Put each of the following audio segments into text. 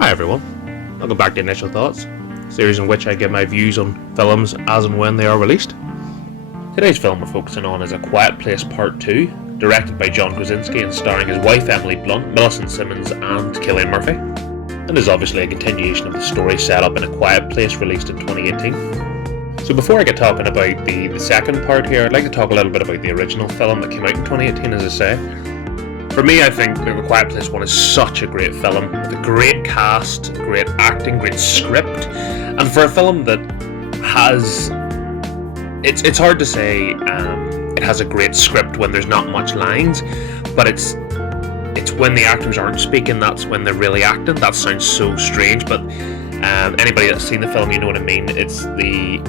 Hi everyone, welcome back to Initial Thoughts, a series in which I give my views on films as and when they are released. Today's film we're focusing on is A Quiet Place Part 2, directed by John Krasinski and starring his wife Emily Blunt, Millicent Simmons and Cillian Murphy, and is obviously a continuation of the story set up in A Quiet Place released in 2018. So before I get talking about the second part here, I'd like to talk a little bit about the original film that came out in 2018, as I say. For me, I think The Quiet Place 1 is such a great film, with a great cast, great acting, great script, and for a film that has... It's hard to say it has a great script when there's not much lines, but it's when the actors aren't speaking, that's when they're really acting. That sounds so strange, but anybody that's seen the film, you know what I mean. It's the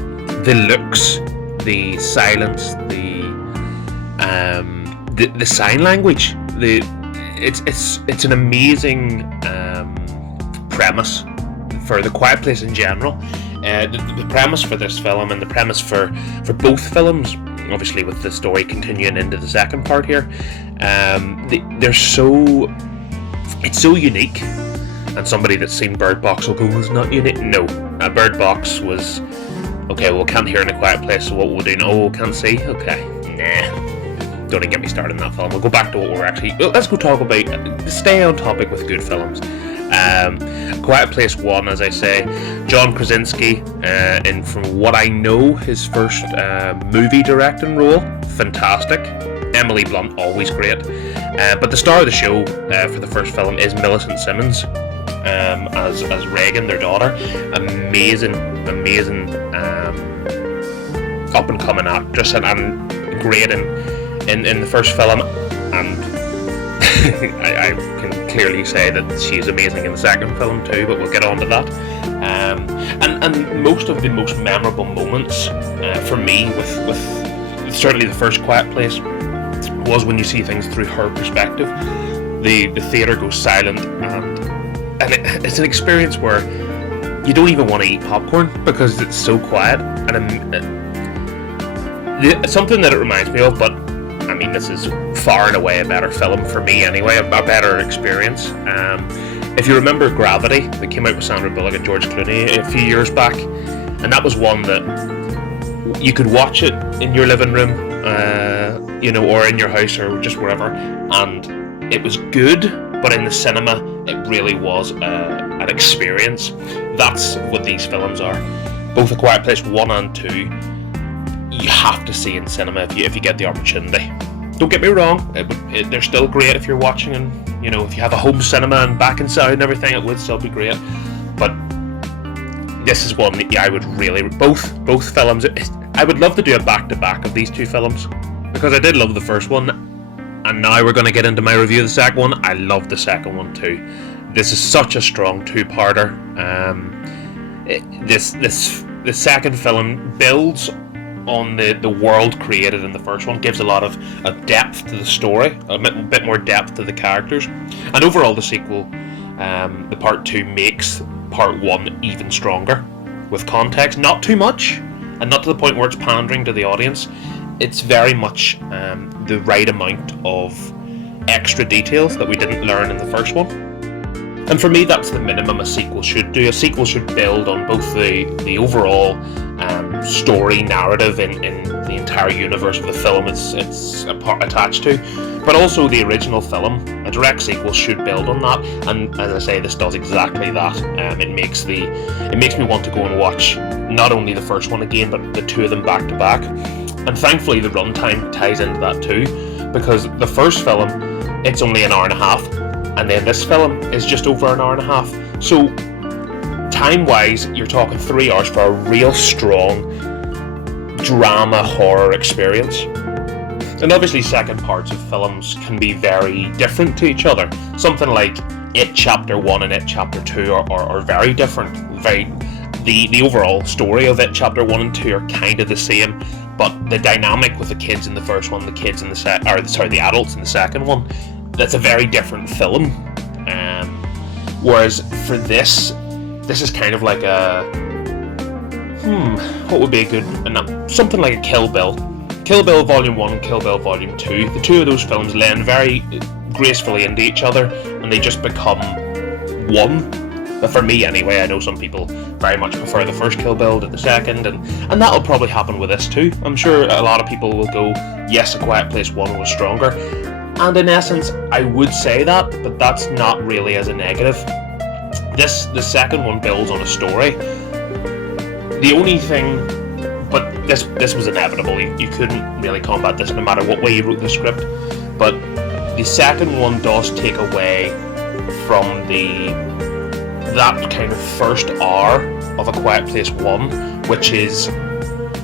looks, the silence, the sign language. It's an amazing premise for The Quiet Place in general. The premise for this film and the premise for both films, obviously with the story continuing into the second part here, it's so unique. And somebody that's seen Bird Box will go, "It's not unique." No, Bird Box was okay. Well, can't hear in A Quiet Place, so what we'll do now? Oh, can't see. Okay, nah. Don't even get me started on that film. We'll go back to what we're actually... Let's go talk about... Stay on topic with good films. Quiet Place 1, as I say. John Krasinski, and from what I know, his first movie directing role. Fantastic. Emily Blunt, always great. But the star of the show for the first film is Millicent Simmons, as Reagan, their daughter. Amazing up-and-coming actress, and great in the first film, and I can clearly say that she's amazing in the second film too, but we'll get on to that. And most of the most memorable moments for me with certainly the first Quiet Place was when you see things through her perspective. The theatre goes silent, and it's an experience where you don't even want to eat popcorn because it's so quiet. And something that it reminds me of, but I mean, this is far and away a better film for me anyway, a better experience. If you remember Gravity, that came out with Sandra Bullock and George Clooney a few years back, and that was one that you could watch it in your living room, or in your house or just wherever, and it was good, but in the cinema, it really was an experience. That's what these films are. Both A Quiet Place 1 and 2, you have to see in cinema if you get the opportunity. Don't get me wrong, they're still great if you're watching, and if you have a home cinema and back and sound and everything, it would still be great. But this is one that I would really both films. I would love to do a back-to-back of these two films, because I did love the first one, and now we're going to get into my review of the second one. I love the second one too. This is such a strong two-parter. The second film builds on the world created in the first one, gives a lot of depth to the story, a bit more depth to the characters, and overall the sequel, the part 2, makes part 1 even stronger with context. Not too much, and not to the point where it's pandering to the audience. It's very much the right amount of extra details that we didn't learn in the first one. And for me, that's the minimum a sequel should do. A sequel should build on both the overall story narrative in the entire universe of the film it's attached to, but also the original film. A direct sequel should build on that, and as I say, this does exactly that. It makes me want to go and watch not only the first one again, but the two of them back to back. And thankfully, the runtime ties into that too, because the first film, it's only an hour and a half. And then this film is just over an hour and a half. So, time-wise, you're talking 3 hours for a real strong drama horror experience. And obviously, second parts of films can be very different to each other. Something like It Chapter 1 and It Chapter 2 are very different. The overall story of It Chapter 1 and 2 are kind of the same, but the dynamic with the kids in the first one, the adults in the second one, that's a very different film. Whereas for this is kind of like what would be a good... something like a Kill Bill. Kill Bill Volume 1 and Kill Bill Volume 2. The two of those films blend very gracefully into each other, and they just become one. But for me anyway, I know some people very much prefer the first kill build to the second, and that'll probably happen with this too. I'm sure a lot of people will go, yes, A Quiet Place 1 was stronger. And in essence, I would say that, but that's not really as a negative. The second one builds on a story. The only thing, but this was inevitable. You couldn't really combat this no matter what way you wrote the script. But the second one does take away from that kind of first hour of A Quiet Place 1, which is,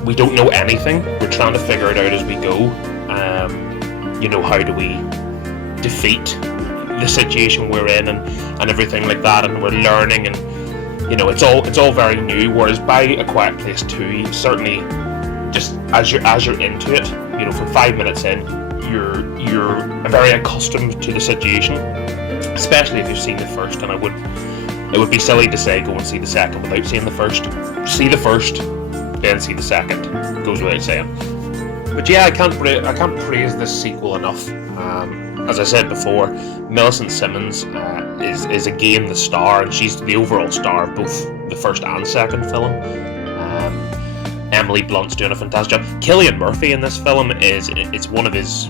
we don't know anything. We're trying to figure it out as we go. How do we defeat the situation we're in and everything like that, and we're learning, and it's all very new. Whereas by A Quiet Place 2, certainly just as you're into it, from 5 minutes in, you're very accustomed to the situation, especially if you've seen the first. And it would be silly to say go and see the second without seeing the first. See the first, then see the second. Goes without saying. But yeah, I can't praise this sequel enough. As I said before, Millicent Simmons is again the star, and she's the overall star of both the first and second film. Emily Blunt's doing a fantastic job. Cillian Murphy in this film it's one of his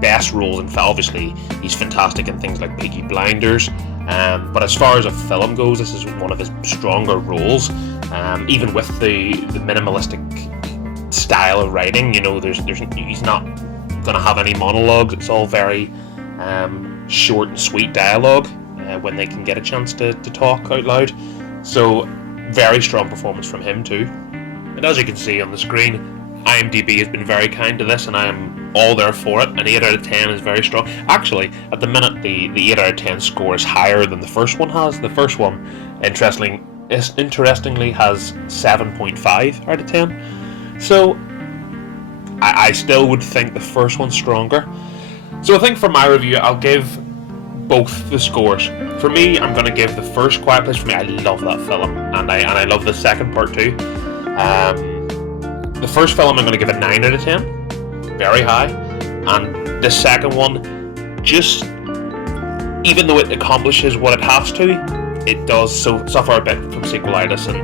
best roles, and obviously he's fantastic in things like Peaky Blinders. But as far as a film goes, this is one of his stronger roles. Even with the minimalistic style of writing, he's not going to have any monologues. It's all very short and sweet dialogue when they can get a chance to talk out loud. So very strong performance from him too. And as you can see on the screen, IMDb has been very kind to this, and I am all there for it. An 8 out of 10 is very strong. Actually, at the minute, the 8 out of 10 score is higher than the first one has. The first one, interestingly, has 7.5 out of 10. So I still would think the first one's stronger. So I think for my review, I'll give both the scores. For me, I'm going to give the first Quiet Place. For me, I love that film, and I love the second part too. The first film, I'm going to give a 9 out of 10, very high, and the second one, just even though it accomplishes what it has to, it does suffer a bit from sequelitis, and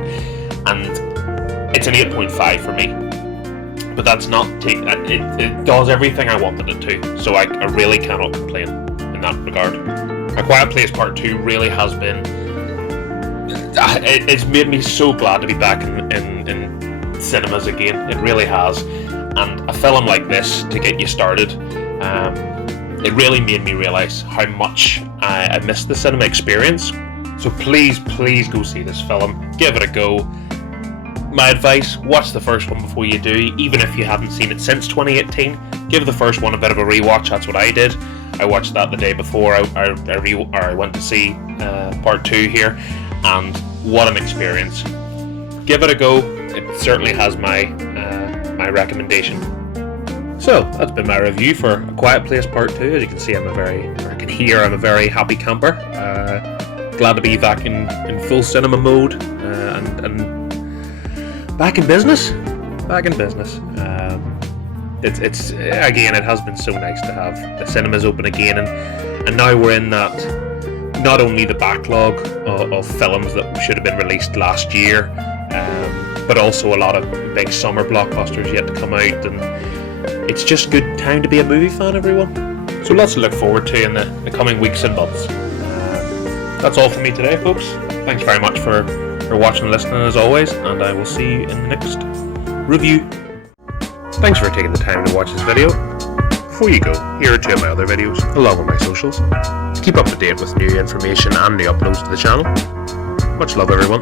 it's an 8.5 for me. But that's not it does everything I wanted it to, so I really cannot complain in that regard. A Quiet Place Part 2 really has been, it's made me so glad to be back in cinemas again. It really has. And a film like this to get you started, it really made me realise how much I missed the cinema experience. So please go see this film, give it a go. My advice, watch the first one before you do, even if you haven't seen it since 2018. Give the first one a bit of a rewatch. That's what I did. I watched that the day before I went to see part 2 here, and what an experience. Give it a go. It certainly has my recommendation. So that's been my review for A Quiet Place Part 2. As you can see, I'm a very happy camper. Glad to be back in full cinema mode and back in business. It's again, it has been so nice to have the cinemas open again, and now we're in that, not only the backlog of films that should have been released last year, but also a lot of big summer blockbusters yet to come out, and it's just good time to be a movie fan, everyone. So lots to look forward to in the coming weeks and months. That's all from me today, folks. Thanks very much for watching and listening as always, and I will see you in the next review. Thanks for taking the time to watch this video. Before you go, here are 2 of my other videos, along with my socials, to keep up to date with new information and new uploads to the channel. Much love, everyone.